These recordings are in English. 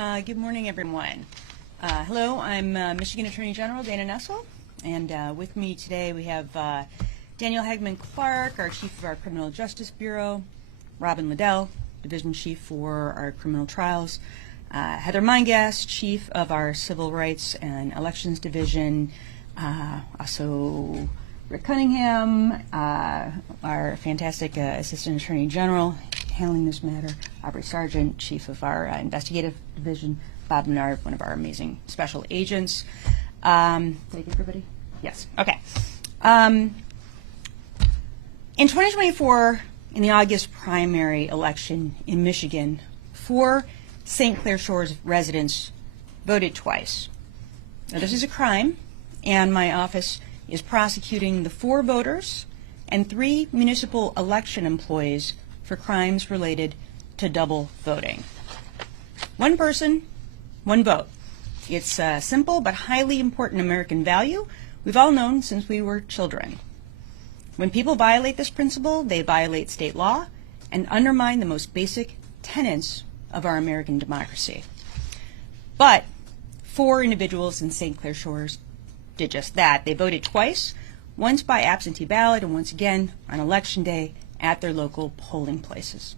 Good morning, everyone. Hello, I'm Michigan Attorney General Dana Nessel, and with me today we have Daniel Hagman-Clark, our Chief of our Criminal Justice Bureau, Robin Liddell, Division Chief for our Criminal Trials, Heather Meingast, Chief of our Civil Rights and Elections Division, also Rick Cunningham, our fantastic Assistant Attorney General handling this matter, Aubrey Sargent, Chief of our Investigative Division, Bob Menard, one of our amazing special agents. Did I get everybody? Yes. Okay. In 2024, in the August primary election in Michigan, 4 St. Clair Shores residents voted twice. Now, this is a crime, and my office is prosecuting the 4 voters and 3 municipal election employees for crimes related to double voting. 1 person, 1 vote. It's a simple but highly important American value we've all known since we were children. When people violate this principle, they violate state law and undermine the most basic tenets of our American democracy. But 4 individuals in St. Clair Shores did just that. They voted twice, once by absentee ballot and once again on Election Day at their local polling places.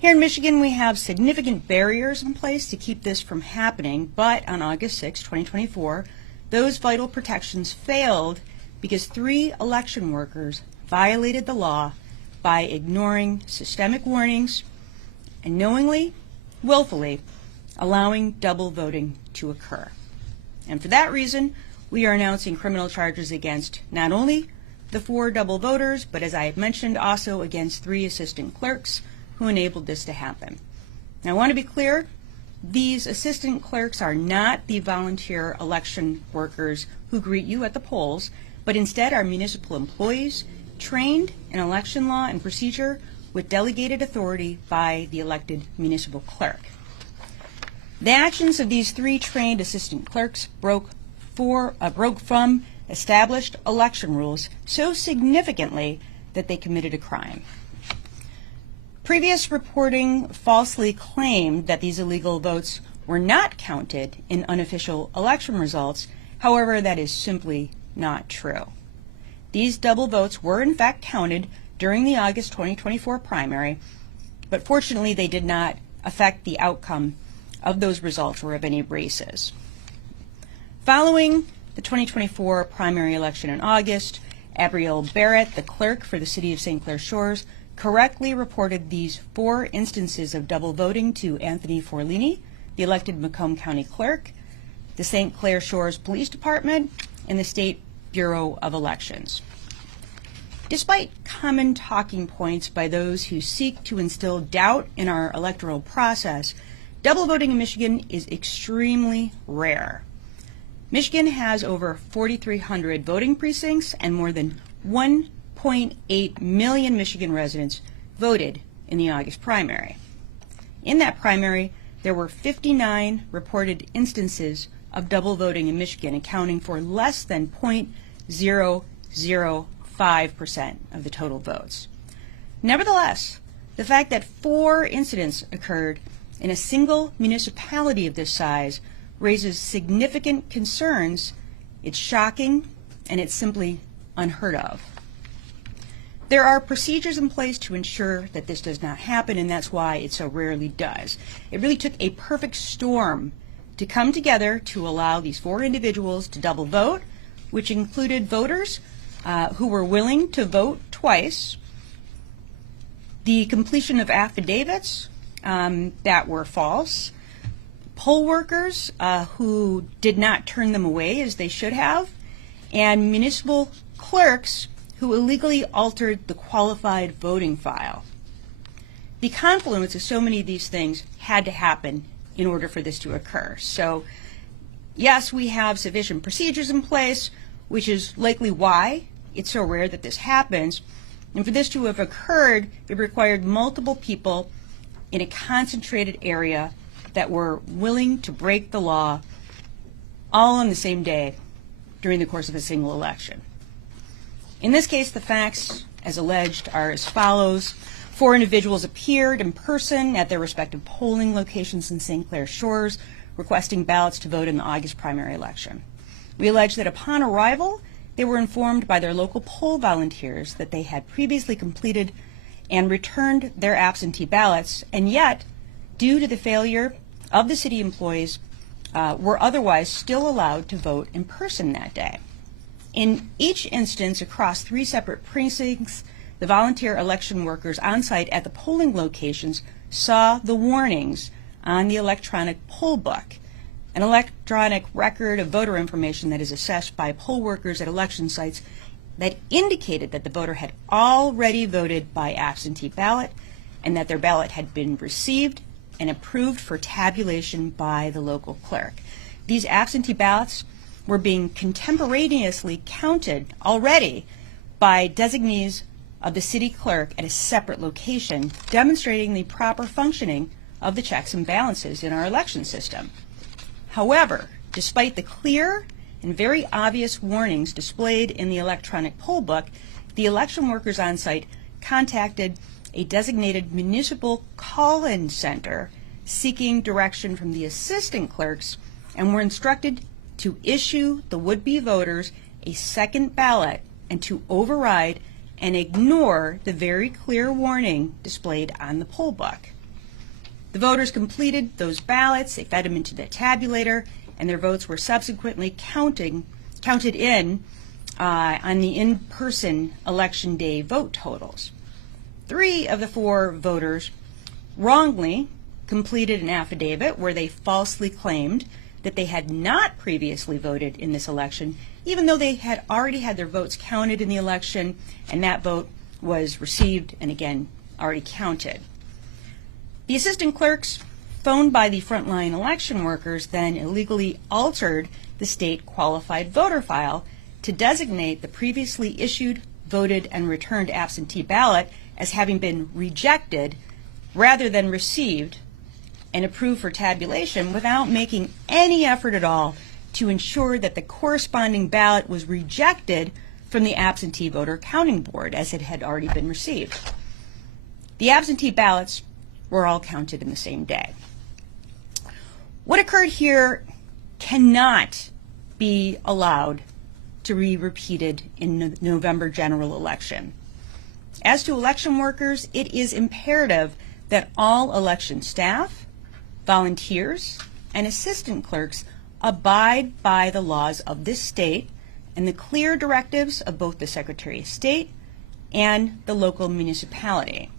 Here in Michigan, we have significant barriers in place to keep this from happening, but on August 6, 2024, those vital protections failed because 3 election workers violated the law by ignoring systemic warnings and knowingly, willfully, allowing double voting to occur. And for that reason, we are announcing criminal charges against not only the 4 double voters, but as I have mentioned, also against 3 assistant clerks who enabled this to happen. Now, I want to be clear, these assistant clerks are not the volunteer election workers who greet you at the polls, but instead are municipal employees trained in election law and procedure with delegated authority by the elected municipal clerk. The actions of these 3 trained assistant clerks broke from established election rules so significantly that they committed a crime. Previous reporting falsely claimed that these illegal votes were not counted in unofficial election results. However, that is simply not true. These double votes were in fact counted during the August 2024 primary, but fortunately they did not affect the outcome of those results or of any races. Following the 2024 primary election in August, Abrielle Barrett, the clerk for the city of St. Clair Shores, correctly reported these 4 instances of double voting to Anthony Forlini, the elected Macomb County clerk, the St. Clair Shores Police Department, and the State Bureau of Elections. Despite common talking points by those who seek to instill doubt in our electoral process, double voting in Michigan is extremely rare. Michigan has over 4,300 voting precincts, and more than 1.8 million Michigan residents voted in the August primary. In that primary, there were 59 reported instances of double voting in Michigan, accounting for less than 0.005% of the total votes. Nevertheless, the fact that 4 incidents occurred in a single municipality of this size raises significant concerns. It's shocking, and it's simply unheard of. There are procedures in place to ensure that this does not happen, and that's why it so rarely does. It really took a perfect storm to come together to allow these 4 individuals to double vote, which included voters who were willing to vote twice, the completion of affidavits that were false, poll workers who did not turn them away as they should have, and municipal clerks who illegally altered the qualified voting file. The confluence of so many of these things had to happen in order for this to occur. So, yes, we have sufficient procedures in place, which is likely why it's so rare that this happens. And for this to have occurred, it required multiple people in a concentrated area that were willing to break the law all on the same day during the course of a single election. In this case, the facts, as alleged, are as follows. 4 individuals appeared in person at their respective polling locations in St. Clair Shores, requesting ballots to vote in the August primary election. We allege that upon arrival, they were informed by their local poll volunteers that they had previously completed and returned their absentee ballots, and yet, due to the failure of the city employees, were otherwise still allowed to vote in person that day. In each instance, across 3 separate precincts, the volunteer election workers on site at the polling locations saw the warnings on the electronic poll book, an electronic record of voter information that is assessed by poll workers at election sites that indicated that the voter had already voted by absentee ballot and that their ballot had been received and approved for tabulation by the local clerk. These absentee ballots were being contemporaneously counted already by designees of the city clerk at a separate location, demonstrating the proper functioning of the checks and balances in our election system. However, despite the clear and very obvious warnings displayed in the electronic poll book, the election workers on site contacted a designated municipal call-in center seeking direction from the assistant clerks and were instructed to issue the would-be voters a second ballot and to override and ignore the very clear warning displayed on the poll book. The voters completed those ballots, they fed them into the tabulator, and their votes were subsequently counted in on the in-person election day vote totals. 3 of the 4 voters wrongly completed an affidavit where they falsely claimed that they had not previously voted in this election, even though they had already had their votes counted in the election, and that vote was received and again already counted. The assistant clerks, phoned by the frontline election workers, then illegally altered the state qualified voter file to designate the previously issued, voted, and returned absentee ballot as having been rejected rather than received and approved for tabulation without making any effort at all to ensure that the corresponding ballot was rejected from the absentee voter counting board as it had already been received. The absentee ballots were all counted in the same day. What occurred here cannot be allowed to be repeated in the November general election. As to election workers, it is imperative that all election staff, volunteers, and assistant clerks abide by the laws of this state and the clear directives of both the Secretary of State and the local municipality.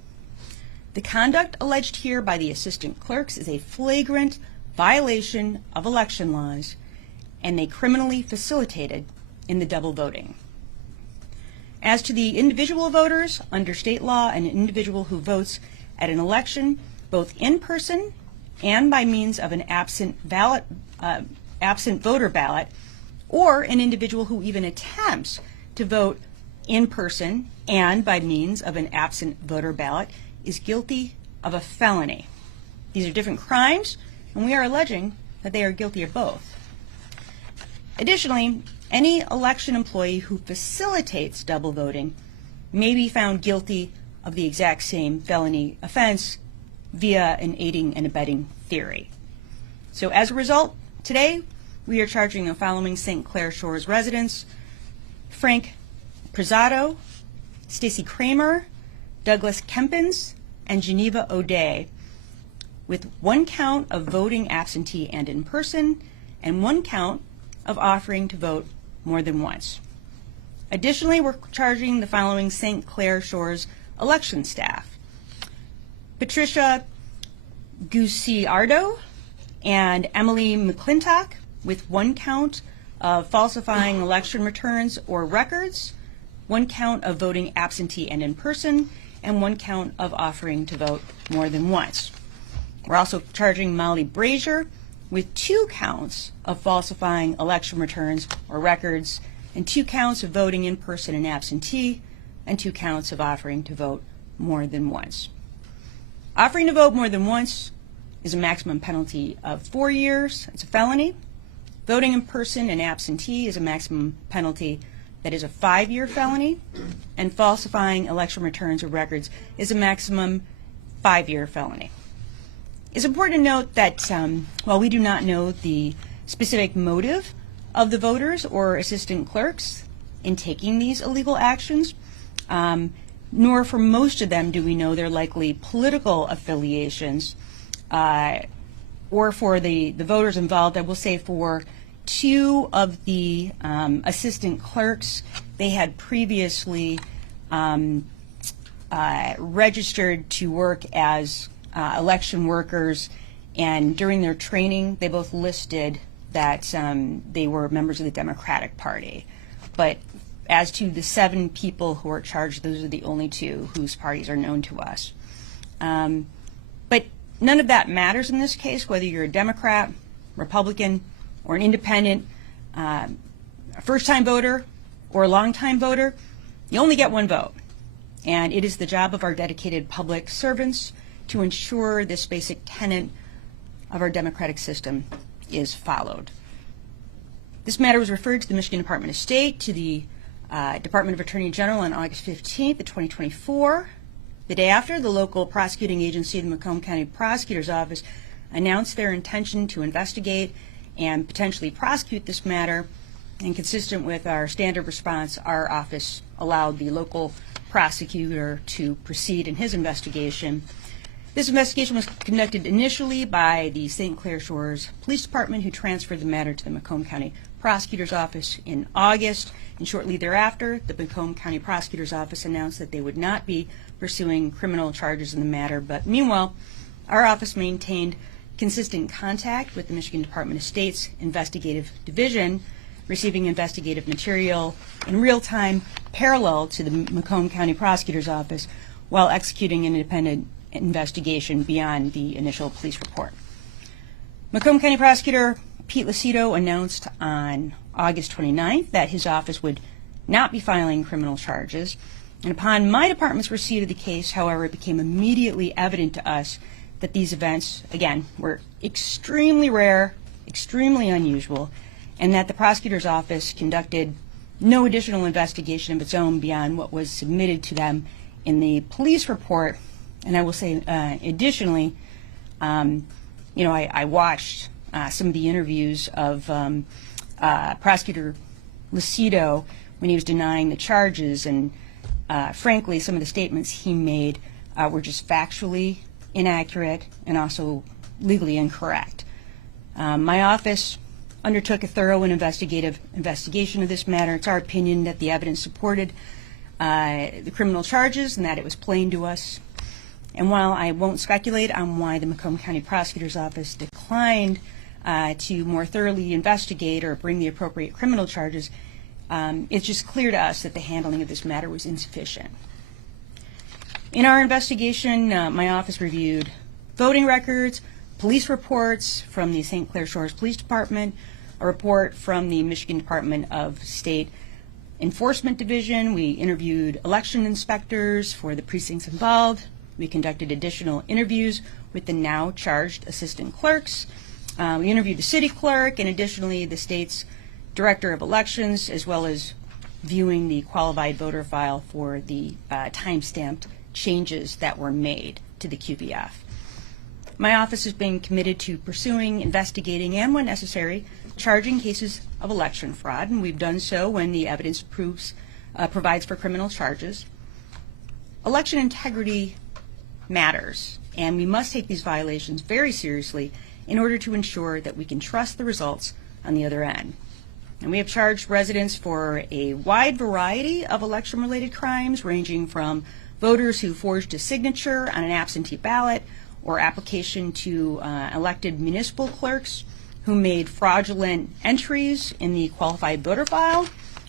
The conduct alleged here by the assistant clerks is a flagrant violation of election laws, and they criminally facilitated in the double voting. As to the individual voters, under state law, an individual who votes at an election both in person and by means of an absent voter ballot, or an individual who even attempts to vote in person and by means of an absent voter ballot is guilty of a felony. These are different crimes, and we are alleging that they are guilty of both. Additionally, any election employee who facilitates double voting may be found guilty of the exact same felony offense via an aiding and abetting theory. So as a result, today we are charging the following St. Clair Shores residents: Frank Prezzato, Stacy Kramer, Douglas Kempins, and Geneva O'Day, with 1 count of voting absentee and in person, and 1 count of offering to vote more than once. Additionally, we're charging the following St. Clair Shores election staff: Patricia Guciardo and Emily McClintock, with 1 count of falsifying election returns or records, 1 count of voting absentee and in person, and 1 count of offering to vote more than once. We're also charging Molly Brazier with 2 counts of falsifying election returns or records, and 2 counts of voting in person and absentee, and 2 counts of offering to vote more than once. Offering to vote more than once is a maximum penalty of 4 years. It's a felony. Voting in person and absentee is a maximum penalty that is a 5-year felony, and falsifying election returns or records is a maximum 5-year felony. It's important to note that while we do not know the specific motive of the voters or assistant clerks in taking these illegal actions, nor for most of them do we know their likely political affiliations, or for the voters involved. I will say for 2 of the assistant clerks, they had previously registered to work as election workers, and during their training they both listed that they were members of the Democratic Party. But as to the 7 people who are charged, those are the only 2 whose parties are known to us. But none of that matters in this case, whether you're a Democrat, Republican, or an independent, a first-time voter or a long-time voter. You only get 1 vote. And it is the job of our dedicated public servants to ensure this basic tenet of our democratic system is followed. This matter was referred to the Michigan Department of State, to the Department of Attorney General on August 15th, 2024. The day after, the local prosecuting agency, the Macomb County Prosecutor's Office, announced their intention to investigate and potentially prosecute this matter. And consistent with our standard response, our office allowed the local prosecutor to proceed in his investigation. This investigation was conducted initially by the St. Clair Shores Police Department, who transferred the matter to the Macomb County Prosecutor's Office in August. And shortly thereafter, the Macomb County Prosecutor's Office announced that they would not be pursuing criminal charges in the matter. But meanwhile, our office maintained consistent contact with the Michigan Department of State's Investigative Division, receiving investigative material in real time parallel to the Macomb County Prosecutor's Office while executing an independent investigation beyond the initial police report. Macomb County Prosecutor Pete Lucido announced on August 29th that his office would not be filing criminal charges. And upon my department's receipt of the case, however, it became immediately evident to us that these events, again, were extremely rare, extremely unusual, and that the prosecutor's office conducted no additional investigation of its own beyond what was submitted to them in the police report. And I will say, additionally, I watched some of the interviews of Prosecutor Lucido when he was denying the charges, and frankly, some of the statements he made were just factually inaccurate and also legally incorrect. My office undertook a thorough and investigative investigation of this matter. It's our opinion that the evidence supported the criminal charges and that it was plain to us. And while I won't speculate on why the Macomb County Prosecutor's Office declined to more thoroughly investigate or bring the appropriate criminal charges, it's just clear to us that the handling of this matter was insufficient. In our investigation, my office reviewed voting records, police reports from the St. Clair Shores Police Department, a report from the Michigan Department of State Enforcement Division. We interviewed election inspectors for the precincts involved. We conducted additional interviews with the now charged assistant clerks. We interviewed the city clerk and additionally the state's director of elections, as well as viewing the qualified voter file for the time-stamped changes that were made to the QVF. My office has been committed to pursuing, investigating, and when necessary, charging cases of election fraud, and we've done so when the evidence provides for criminal charges. Election integrity matters, and we must take these violations very seriously in order to ensure that we can trust the results on the other end. And we have charged residents for a wide variety of election-related crimes, ranging from voters who forged a signature on an absentee ballot or application to elected municipal clerks who made fraudulent entries in the qualified voter file,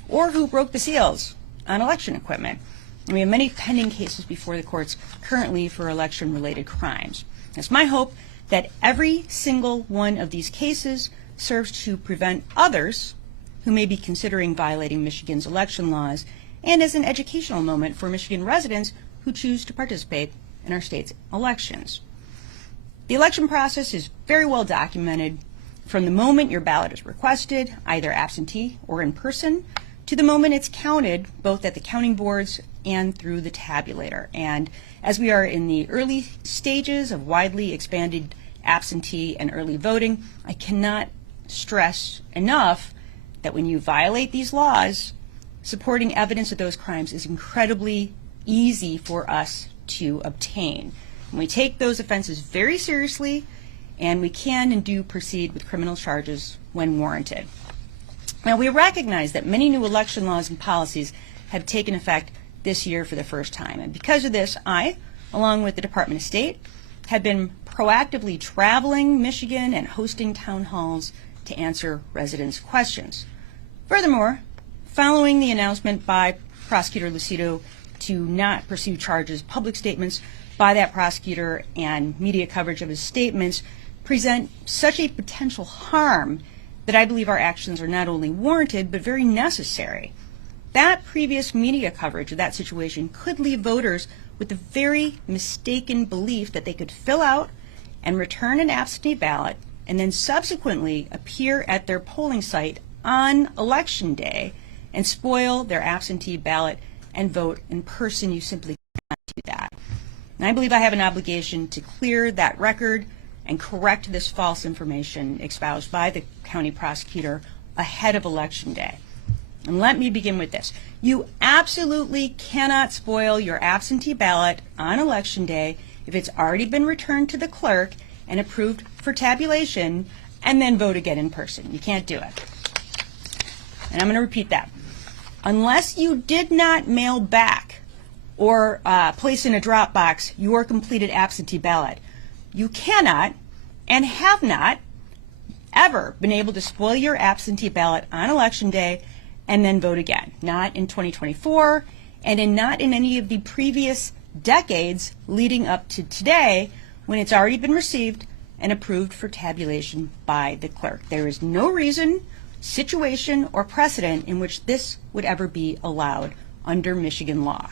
or who broke the seals on election equipment. And we have many pending cases before the courts currently for election-related crimes. It's my hope that every single one of these cases serves to prevent others who may be considering violating Michigan's election laws, and as an educational moment for Michigan residents who choose to participate in our state's elections. The election process is very well documented from the moment your ballot is requested, either absentee or in person, to the moment it's counted, both at the counting boards and through the tabulator. And as we are in the early stages of widely expanded absentee and early voting, I cannot stress enough that when you violate these laws, supporting evidence of those crimes is incredibly easy for us to obtain. And we take those offenses very seriously, and we can and do proceed with criminal charges when warranted. Now, we recognize that many new election laws and policies have taken effect this year for the first time. And because of this, I, along with the Department of State, have been proactively traveling Michigan and hosting town halls to answer residents' questions. Furthermore, following the announcement by Prosecutor Lucido to not pursue charges, public statements by that prosecutor and media coverage of his statements present such a potential harm that I believe our actions are not only warranted but very necessary. That previous media coverage of that situation could leave voters with the very mistaken belief that they could fill out and return an absentee ballot and then subsequently appear at their polling site on Election Day and spoil their absentee ballot and vote in person. You simply cannot do that. And I believe I have an obligation to clear that record and correct this false information espoused by the county prosecutor ahead of Election Day. And let me begin with this. You absolutely cannot spoil your absentee ballot on Election Day if it's already been returned to the clerk and approved for tabulation and then vote again in person. You can't do it. And I'm going to repeat that. Unless you did not mail back or place in a drop box your completed absentee ballot, you cannot and have not ever been able to spoil your absentee ballot on Election Day and then vote again. Not in 2024 and not in any of the previous decades leading up to today when it's already been received and approved for tabulation by the clerk. There is no reason, situation, or precedent in which this would ever be allowed under Michigan law.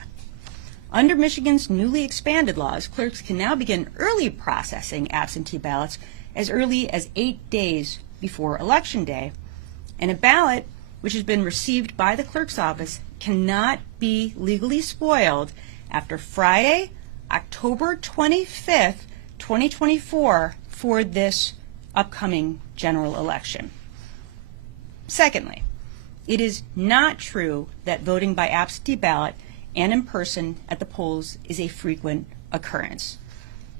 Under Michigan's newly expanded laws, clerks can now begin early processing absentee ballots as early as 8 days before Election Day, and a ballot which has been received by the clerk's office cannot be legally spoiled after Friday, October 25th, 2024, for this upcoming general election. Secondly, it is not true that voting by absentee ballot and in person at the polls is a frequent occurrence.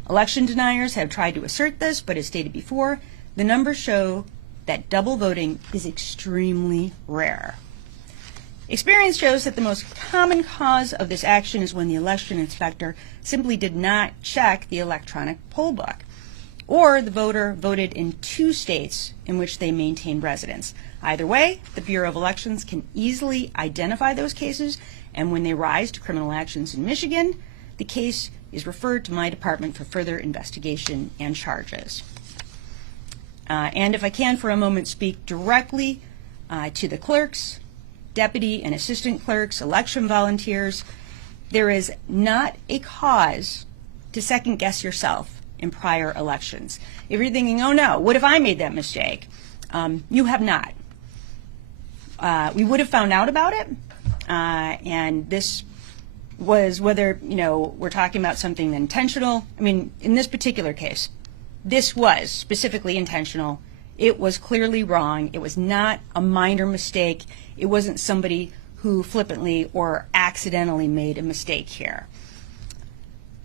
Election deniers have tried to assert this, but as stated before, the numbers show that double voting is extremely rare. Experience shows that the most common cause of this action is when the election inspector simply did not check the electronic poll book, or the voter voted in 2 states in which they maintain residence. Either way, the Bureau of Elections can easily identify those cases, and when they rise to criminal actions in Michigan, the case is referred to my department for further investigation and charges. And if I can for a moment speak directly to the clerks, deputy and assistant clerks, election volunteers, there is not a cause to second guess yourself in prior elections. If you're thinking, oh no, what if I made that mistake? You have not. We would have found out about it, and this was whether, we're talking about something intentional. I mean, in this particular case, this was specifically intentional. It was clearly wrong. It was not a minor mistake. It wasn't somebody who flippantly or accidentally made a mistake here.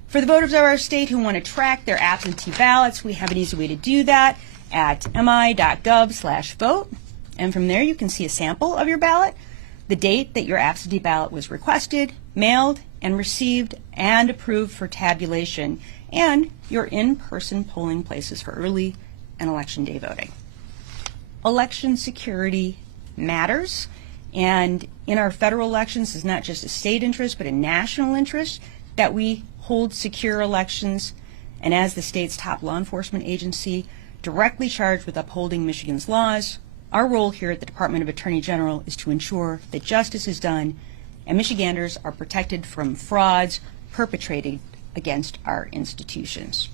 For the voters of our state who want to track their absentee ballots, we have an easy way to do that at mi.gov/vote. And from there you can see a sample of your ballot, the date that your absentee ballot was requested, mailed, and received and approved for tabulation, and your in-person polling places for early and Election Day voting. Election security matters, and in our federal elections, it's not just a state interest but a national interest that we hold secure elections. And as the state's top law enforcement agency directly charged with upholding Michigan's laws, our role here at the Department of Attorney General is to ensure that justice is done and Michiganders are protected from frauds perpetrated against our institutions.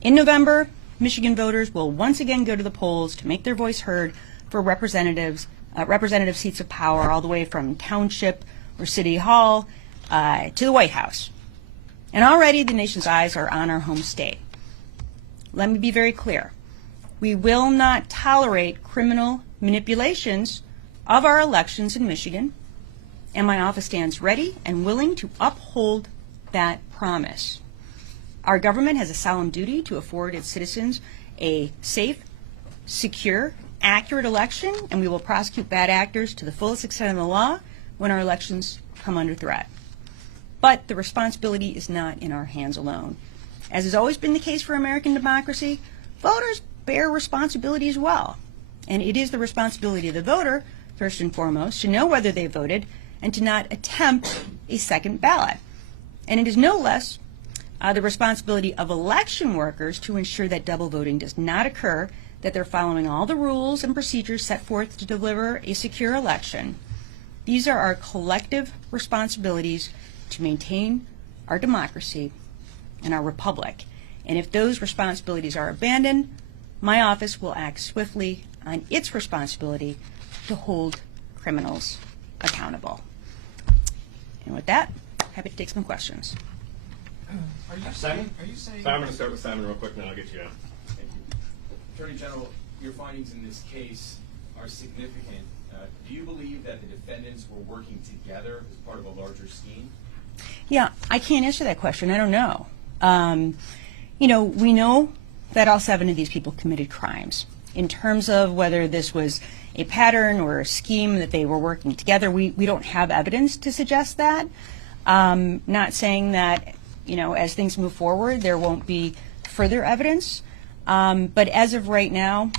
In November, Michigan voters will once again go to the polls to make their voice heard for representatives representative seats of power, all the way from township or city hall to the White House. And already the nation's eyes are on our home state. Let me be very clear. We will not tolerate criminal manipulations of our elections in Michigan, and my office stands ready and willing to uphold that promise. Our government has a solemn duty to afford its citizens a safe, secure, accurate election, and we will prosecute bad actors to the fullest extent of the law when our elections come under threat. But the responsibility is not in our hands alone. As has always been the case for American democracy, voters bear responsibility as well. And it is the responsibility of the voter, first and foremost, to know whether they voted and to not attempt a second ballot. And it is no less the responsibility of election workers to ensure that double voting does not occur, that they're following all the rules and procedures set forth to deliver a secure election. These are our collective responsibilities to maintain our democracy and our republic. And if those responsibilities are abandoned, my office will act swiftly on its responsibility to hold criminals accountable. And with that, happy to take some questions. Are you Simon? saying? So I'm going to start with Simon real quick, and then I'll get you out. Thank you. Attorney General, your findings in this case are significant. Do you believe that the defendants were working together as part of a larger scheme? Yeah, I can't answer that question. I don't know. We know that all 7 of these people committed crimes. In terms of whether this was a pattern or a scheme that they were working together, we don't have evidence to suggest that. Not saying that, as things move forward, there won't be further evidence. But as of right now,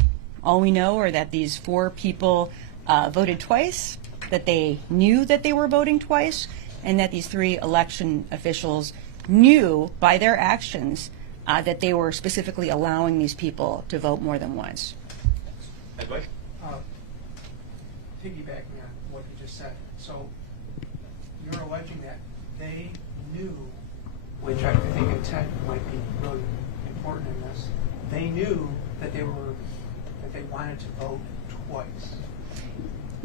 all we know are that these 4 people voted twice, that they knew that they were voting twice, and that these 3 election officials knew by their actions that they were specifically allowing these people to vote more than once. Edward? Piggybacking on what you just said, so you're alleging that they knew, which I think intent might be really important in this, they knew that they wanted to vote twice.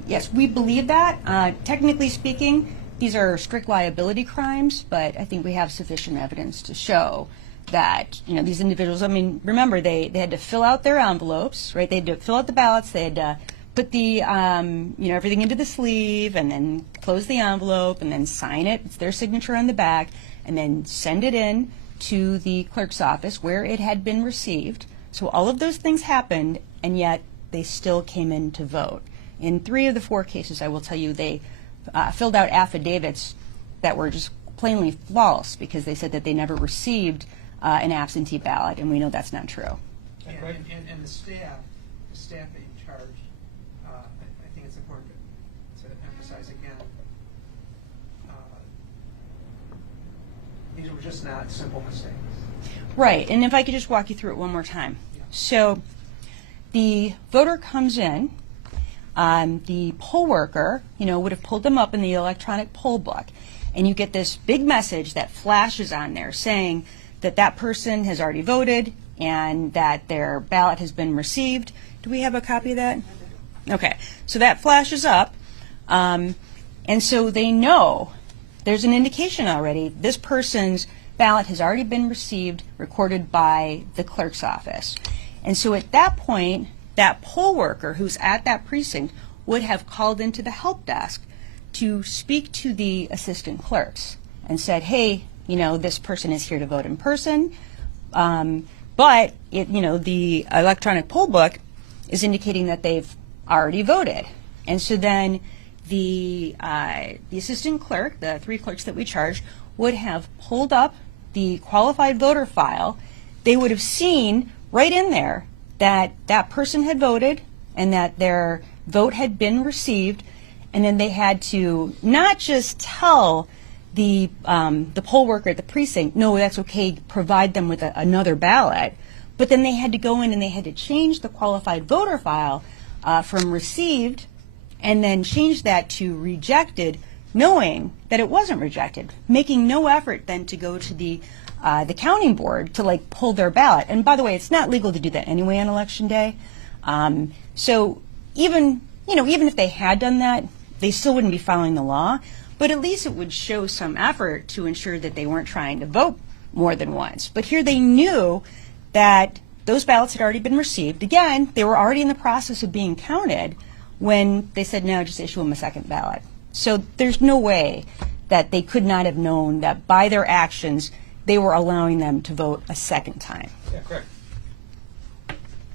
Yes, we believe that. Technically speaking, these are strict liability crimes, but I think we have sufficient evidence to show that these individuals. I mean, remember they had to fill out their envelopes, right? They had to fill out the ballots. They had to put the everything into the sleeve, and then close the envelope, and then sign it. It's their signature on the back, and then send it in to the clerk's office where it had been received. So all of those things happened, and yet they still came in to vote. In 3 of the 4 cases, I will tell you, they filled out affidavits that were just plainly false because they said that they never received an absentee ballot, and we know that's not true. And the staff that you charged, I think it's important to emphasize again, these were just not simple mistakes. Right, and if I could just walk you through it one more time. Yeah. So the voter comes in, the poll worker, would have pulled them up in the electronic poll book, and you get this big message that flashes on there saying that that person has already voted and that their ballot has been received. Do we have a copy of that? Okay, so that flashes up, and so they know there's an indication already this person's ballot has already been received, recorded by the clerk's office. And so at that point, that poll worker who's at that precinct would have called into the help desk to speak to the assistant clerks and said, hey, this person is here to vote in person, but the electronic poll book is indicating that they've already voted. And so then the assistant clerk, the 3 clerks that we charged, would have pulled up the qualified voter file. They would have seen right in there that that person had voted and that their vote had been received, and then they had to not just tell the poll worker at the precinct, no, that's okay, provide them with another ballot, but then they had to go in and they had to change the qualified voter file from received and then change that to rejected, knowing that it wasn't rejected, making no effort then to go to the counting board to pull their ballot. And by the way, it's not legal to do that anyway on election day. So even even if they had done that, they still wouldn't be following the law, but at least it would show some effort to ensure that they weren't trying to vote more than once. But here they knew that those ballots had already been received. Again, they were already in the process of being counted when they said, no, just issue them a second ballot. So there's no way that they could not have known that by their actions, they were allowing them to vote a second time. Yeah, correct.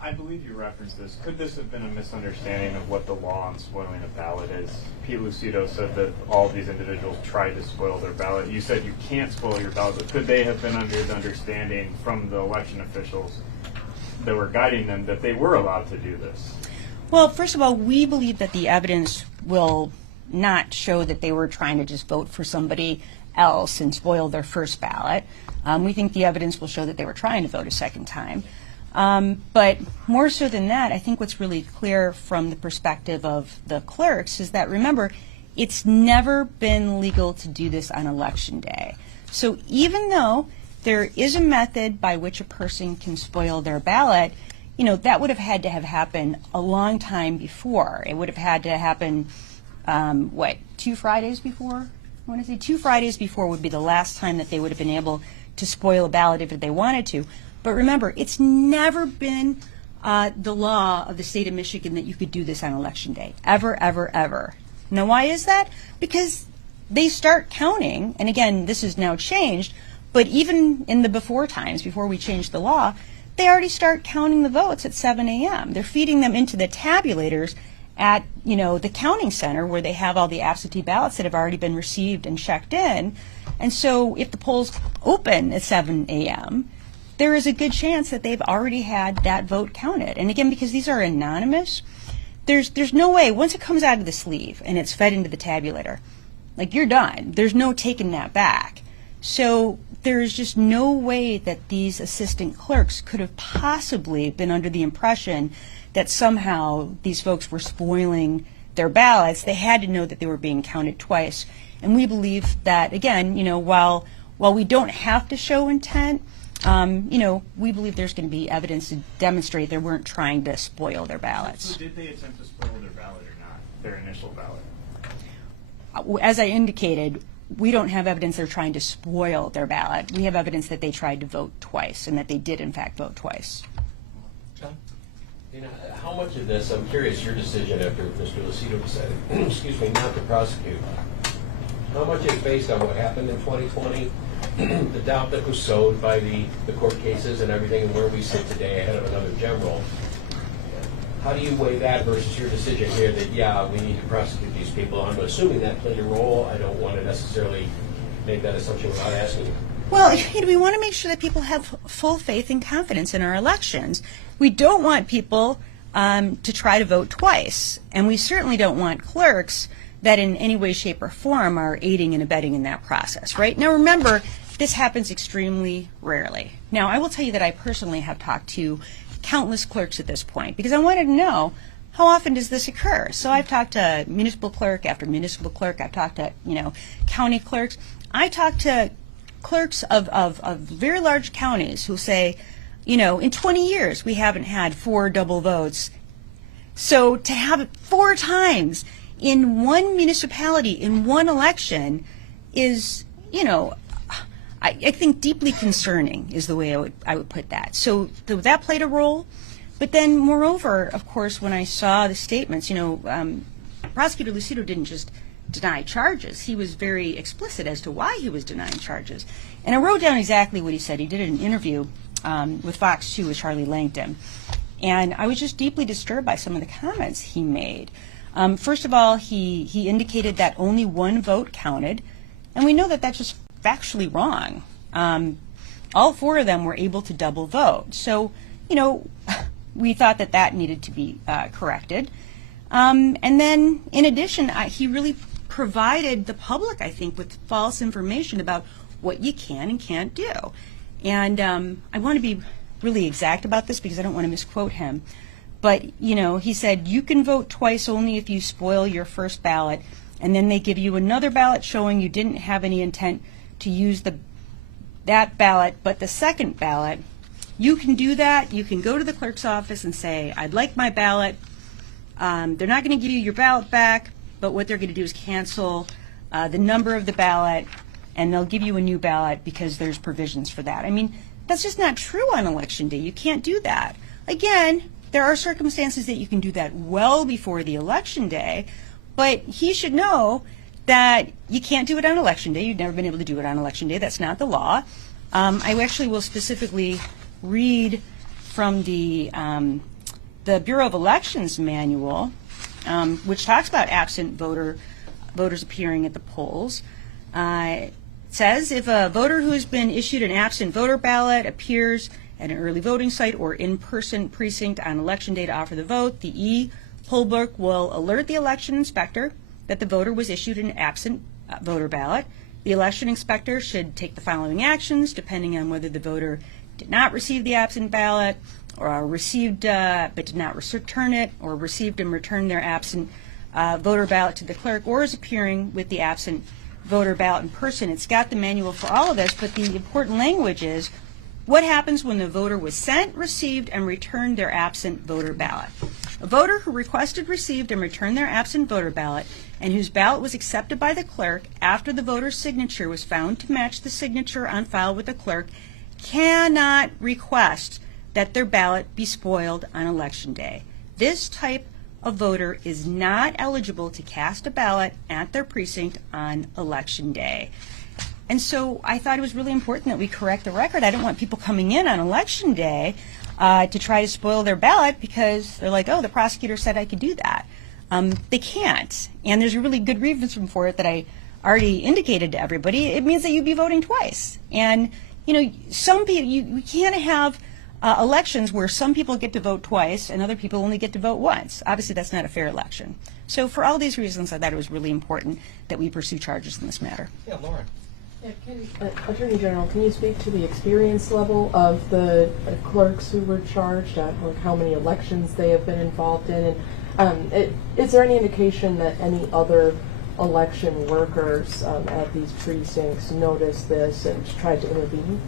I believe you referenced this. Could this have been a misunderstanding of what the law on spoiling a ballot is? Pete Lucido said that all of these individuals tried to spoil their ballot. You said you can't spoil your ballot, but could they have been under the understanding from the election officials that were guiding them that they were allowed to do this? Well, first of all, we believe that the evidence will not show that they were trying to just vote for somebody else and spoil their first ballot. We think the evidence will show that they were trying to vote a second time. But more so than that, I think what's really clear from the perspective of the clerks is that, remember, it's never been legal to do this on Election Day. So even though there is a method by which a person can spoil their ballot, that would have had to have happened a long time before. It would have had to happen, 2 Fridays before? I want to say 2 Fridays before would be the last time that they would have been able to spoil a ballot if they wanted to. But remember, it's never been the law of the state of Michigan that you could do this on Election Day. Ever, ever, ever. Now, why is that? Because they start counting, and again, this is now changed, but even in the before times, before we changed the law, they already start counting the votes at 7 a.m. They're feeding them into the tabulators at, the counting center where they have all the absentee ballots that have already been received and checked in. And so if the polls open at 7 a.m., there is a good chance that they've already had that vote counted. And again, because these are anonymous, there's no way, once it comes out of the sleeve and it's fed into the tabulator, you're done. There's no taking that back. So there's just no way that these assistant clerks could have possibly been under the impression that somehow these folks were spoiling their ballots. They had to know that they were being counted twice. And we believe that, again, while we don't have to show intent, we believe there's going to be evidence to demonstrate they weren't trying to spoil their ballots. So did they attempt to spoil their ballot or not, their initial ballot? As I indicated, we don't have evidence they're trying to spoil their ballot. We have evidence that they tried to vote twice and that they did, in fact, vote twice. John? How much of this, I'm curious, your decision after Mr. Lucido decided, not to prosecute, how much is based on what happened in 2020, the doubt that was sowed by the court cases and everything, and where we sit today ahead of another general? How do you weigh that versus your decision here that, we need to prosecute these people? I'm assuming that played a role. I don't want to necessarily make that assumption without asking you. Well, we want to make sure that people have full faith and confidence in our elections. We don't want people to try to vote twice, and we certainly don't want clerks that in any way, shape, or form are aiding and abetting in that process, right? Now, remember, this happens extremely rarely. Now, I will tell you that I personally have talked to countless clerks at this point because I wanted to know, how often does this occur? So I've talked to municipal clerk after municipal clerk. I've talked to, county clerks. I talked to clerks of very large counties who say, in 20 years, we haven't had 4 double votes. So to have it 4 times in one municipality, in one election, is, I think deeply concerning is the way I would put that. So that played a role. But then, moreover, of course, when I saw the statements, Prosecutor Lucido didn't just deny charges. He was very explicit as to why he was denying charges. And I wrote down exactly what he said. He did an interview with Fox 2 with Charlie Langton. And I was just deeply disturbed by some of the comments he made. First of all, he indicated that only 1 vote counted. And we know that that's just factually wrong. All 4 of them were able to double vote. So, we thought that needed to be corrected. And then, in addition, he really provided the public, I think, with false information about what you can and can't do. And I want to be really exact about this because I don't want to misquote him. But, he said, you can vote twice only if you spoil your first ballot, and then they give you another ballot showing you didn't have any intent to use that ballot, but the second ballot, you can do that. You can go to the clerk's office and say, I'd like my ballot They're not going to give you your ballot back, but what they're going to do is cancel the number of the ballot, and they'll give you a new ballot because there's provisions for that. I mean, that's just not true on Election Day. You can't do that. Again, there are circumstances that you can do that well before the Election Day, but he should know that you can't do it on Election Day. You've never been able to do it on Election Day. That's not the law. I actually will specifically read from the Bureau of Elections manual, which talks about absent voters appearing at the polls. It says, if a voter who has been issued an absent voter ballot appears at an early voting site or in-person precinct on Election Day to offer the vote, the e-poll book will alert the election inspector that the voter was issued an absent voter ballot. The election inspector should take the following actions depending on whether the voter did not receive the absent ballot, or received but did not return it, or received and returned their absent voter ballot to the clerk, or is appearing with the absent voter ballot in person. It's got the manual for all of this, but the important language is what happens when the voter was sent, received, and returned their absent voter ballot. A voter who requested, received, and returned their absent voter ballot and whose ballot was accepted by the clerk after the voter's signature was found to match the signature on file with the clerk cannot request that their ballot be spoiled on Election Day. This type of voter is not eligible to cast a ballot at their precinct on Election Day. And so I thought it was really important that we correct the record. I don't want people coming in on Election Day to try to spoil their ballot because they're like, oh, the prosecutor said I could do that. They can't. And there's a really good reason for it that I already indicated to everybody. It means that you'd be voting twice. And, you know, some people, you can't have elections where some people get to vote twice and other people only get to vote once. Obviously, that's not a fair election. So for all these reasons, I thought it was really important that we pursue charges in this matter. Yeah, Lauren. Yeah, Attorney General, can you speak to the experience level of the clerks who were charged, like how many elections they have been involved in? And is there any indication that any other election workers at these precincts noticed this and tried to intervene?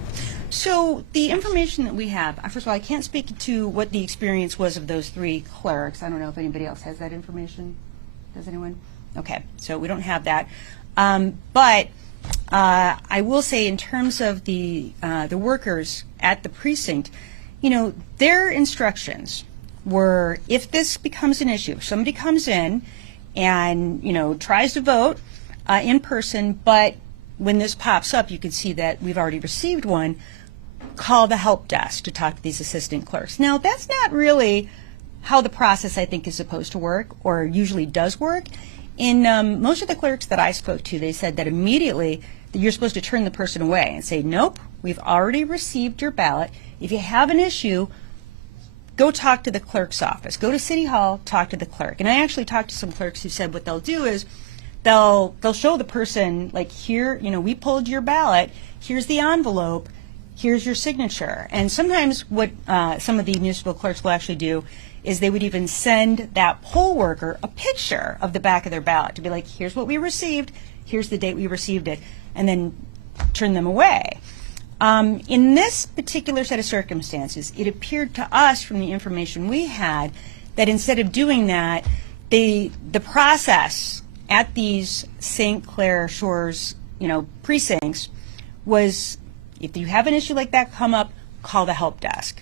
So the information that we have, first of all, I can't speak to what the experience was of those three clerks. I don't know if anybody else has that information. Does anyone? Okay, so we don't have that. But I will say in terms of the workers at the precinct, you know, their instructions were, if this becomes an issue, if somebody comes in and, you know, tries to vote in person, but when this pops up, you can see that we've already received one, call the help desk to talk to these assistant clerks. Now, that's not really how the process, I think, is supposed to work or usually does work. In most of the clerks that I spoke to, they said that immediately that you're supposed to turn the person away and say, nope, we've already received your ballot. If you have an issue, go talk to the clerk's office. Go to City Hall, talk to the clerk. And I actually talked to some clerks who said what they'll do is they'll show the person, like, here, you know, we pulled your ballot, here's the envelope, here's your signature. And sometimes what some of the municipal clerks will actually do is they would even send that poll worker a picture of the back of their ballot to be like, here's what we received, here's the date we received it, and then turn them away. In this particular set of circumstances, it appeared to us from the information we had that instead of doing that, the process at these St. Clair Shores, you know, precincts was, if you have an issue like that come up, call the help desk.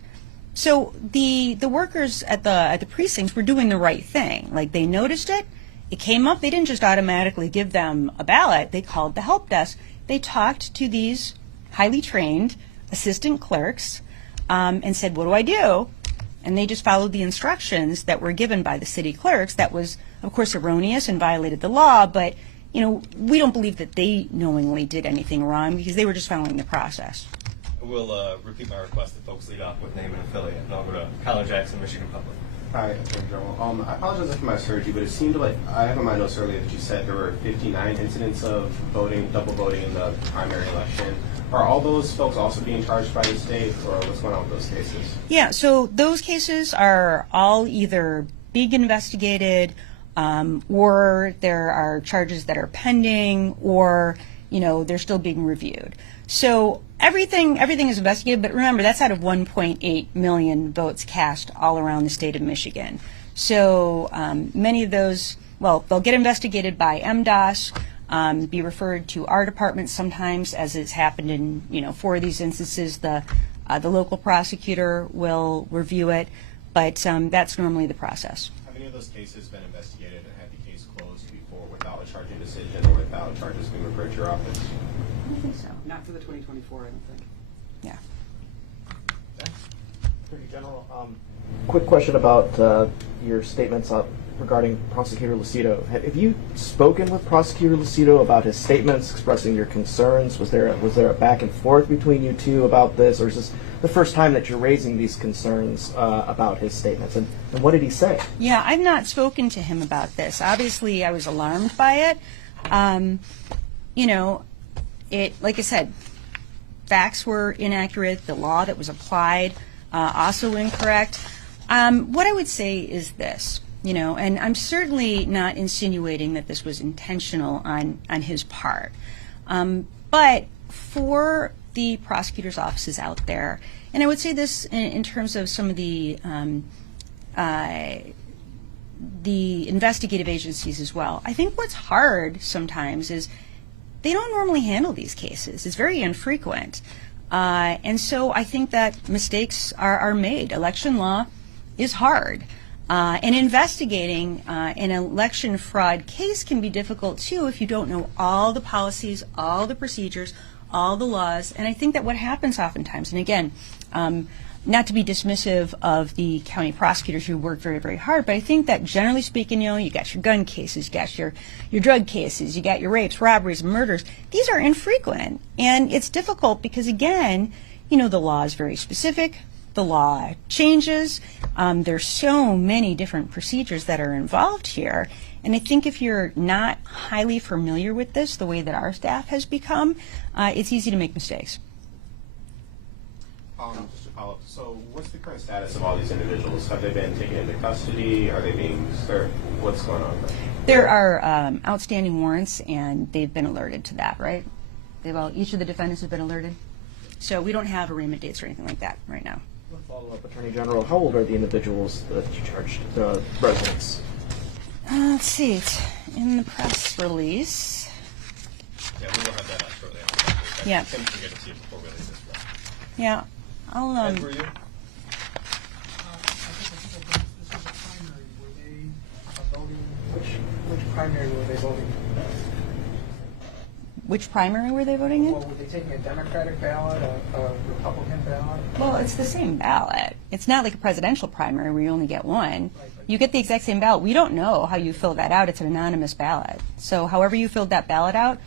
So the workers at the precincts were doing the right thing. Like, they noticed it, it came up, they didn't just automatically give them a ballot, they called the help desk. They talked to these highly trained assistant clerks and said, what do I do? And they just followed the instructions that were given by the city clerks. That was, of course, erroneous and violated the law, but, you know, we don't believe that they knowingly did anything wrong because they were just following the process. We'll repeat my request that folks lead off with name and affiliate, and I'll go to Colin Jackson, Michigan Public. Hi, Attorney General. I apologize if my surgery, but it seemed like, I have in my notes earlier that you said there were 59 incidents of voting, double voting in the primary election. Are all those folks also being charged by the state, or what's going on with those cases? Yeah, so those cases are all either being investigated or there are charges that are pending, or, you know, they're still being reviewed. So everything is investigated, but remember, that's out of 1.8 million votes cast all around the state of Michigan. So many of those, well, they'll get investigated by MDOS, be referred to our department sometimes, as it's happened in 4 of these instances. The local prosecutor will review it, but that's normally the process. Have any of those cases been investigated and had the case closed before without a charging decision or without charges being referred to your office? I don't think so. Not for the 2024, I don't think. Yeah. Attorney General, quick question about your statements regarding Prosecutor Lucido. Have you spoken with Prosecutor Lucido about his statements, expressing your concerns? Was there a back and forth between you two about this, or is this the first time that you're raising these concerns about his statements? And what did he say? Yeah, I've not spoken to him about this. Obviously, I was alarmed by it. Like I said, facts were inaccurate. The law that was applied also incorrect. What I would say is this, and I'm certainly not insinuating that this was intentional on his part, but for the prosecutors' offices out there, and I would say this in terms of some of the investigative agencies as well. I think what's hard sometimes is they don't normally handle these cases. It's very infrequent. And so I think that mistakes are made. Election law is hard. And investigating an election fraud case can be difficult too if you don't know all the policies, all the procedures, all the laws. And I think that what happens oftentimes, and again, not to be dismissive of the county prosecutors who work very, very hard, but I think that generally speaking, you got your gun cases, you got your drug cases, you got your rapes, robberies, murders. These are infrequent. And it's difficult because, again, the law is very specific. The law changes. There's so many different procedures that are involved here. And I think if you're not highly familiar with this, the way that our staff has become, it's easy to make mistakes. Just to follow up, so what's the current status of all these individuals? Have they been taken into custody? Are they being served? What's going on there? There are outstanding warrants, and they've been alerted to that, right? Each of the defendants has been alerted. So we don't have arraignment dates or anything like that right now. One follow-up, Attorney General. How old are the individuals that you charged, the residents? Let's see. It's in the press release. Yeah, we will have that out shortly after. Yeah. Tim can get it to you before we leave this one. Yeah. I'll Ed, were you? Which primary were they voting? Which primary were they voting in? Well, were they taking a Democratic ballot, a Republican ballot? Well, it's the same ballot. It's not like a presidential primary where you only get one. You get the exact same ballot. We don't know how you fill that out. It's an anonymous ballot. So however you filled that ballot out,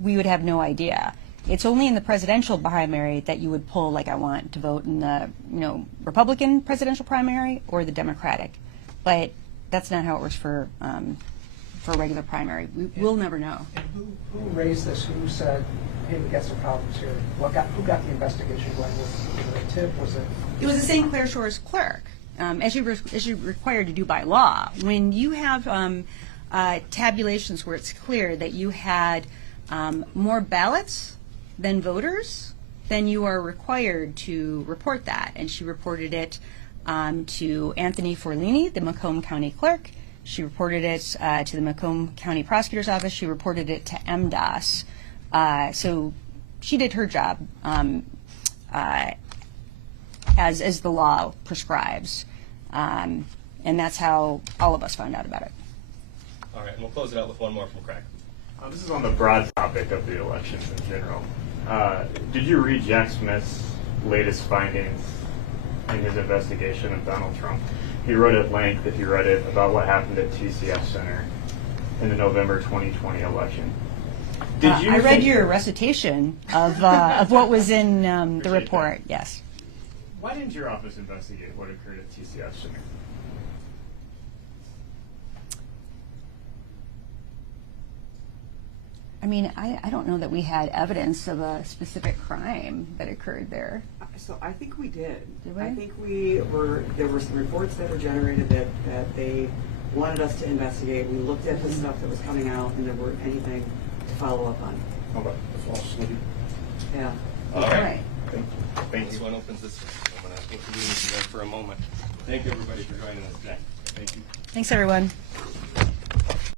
we would have no idea. It's only in the presidential primary that you would pull, like, I want to vote in the Republican presidential primary or the Democratic. But that's not how it works for a regular primary. We'll never know. And who raised this? Who said, hey, we got some problems here? Who got the investigation going? Was it a tip? Was it? It was the same Clair Shores clerk, as you're required to do by law. When you have tabulations where it's clear that you had more ballots than voters, then you are required to report that. And she reported it to Anthony Forlini, the Macomb County clerk. She reported it to the Macomb County Prosecutor's Office. She reported it to MDOS. So she did her job as the law prescribes. And that's how all of us found out about it. All right, and we'll close it out with one more from Craig. This is on the broad topic of the elections in general. Did you read Jack Smith's latest findings in his investigation of Donald Trump? He wrote at length, if you read it, about what happened at TCF Center in the November 2020 election. Did you I read your recitation of what was in the report, yes. Why didn't your office investigate what occurred at TCF Center? I mean, I don't know that we had evidence of a specific crime that occurred there. So I think we did. Did we? I think there were some reports that were generated that they wanted us to investigate. We looked at the stuff that was coming out, and there weren't anything to follow up on. How about the false sleep? Yeah. All right. Thank you. This one opens this one. I'm going to inconvenience you guys for a moment. Thank you, everybody, for joining us today. Thank you. Thanks, everyone.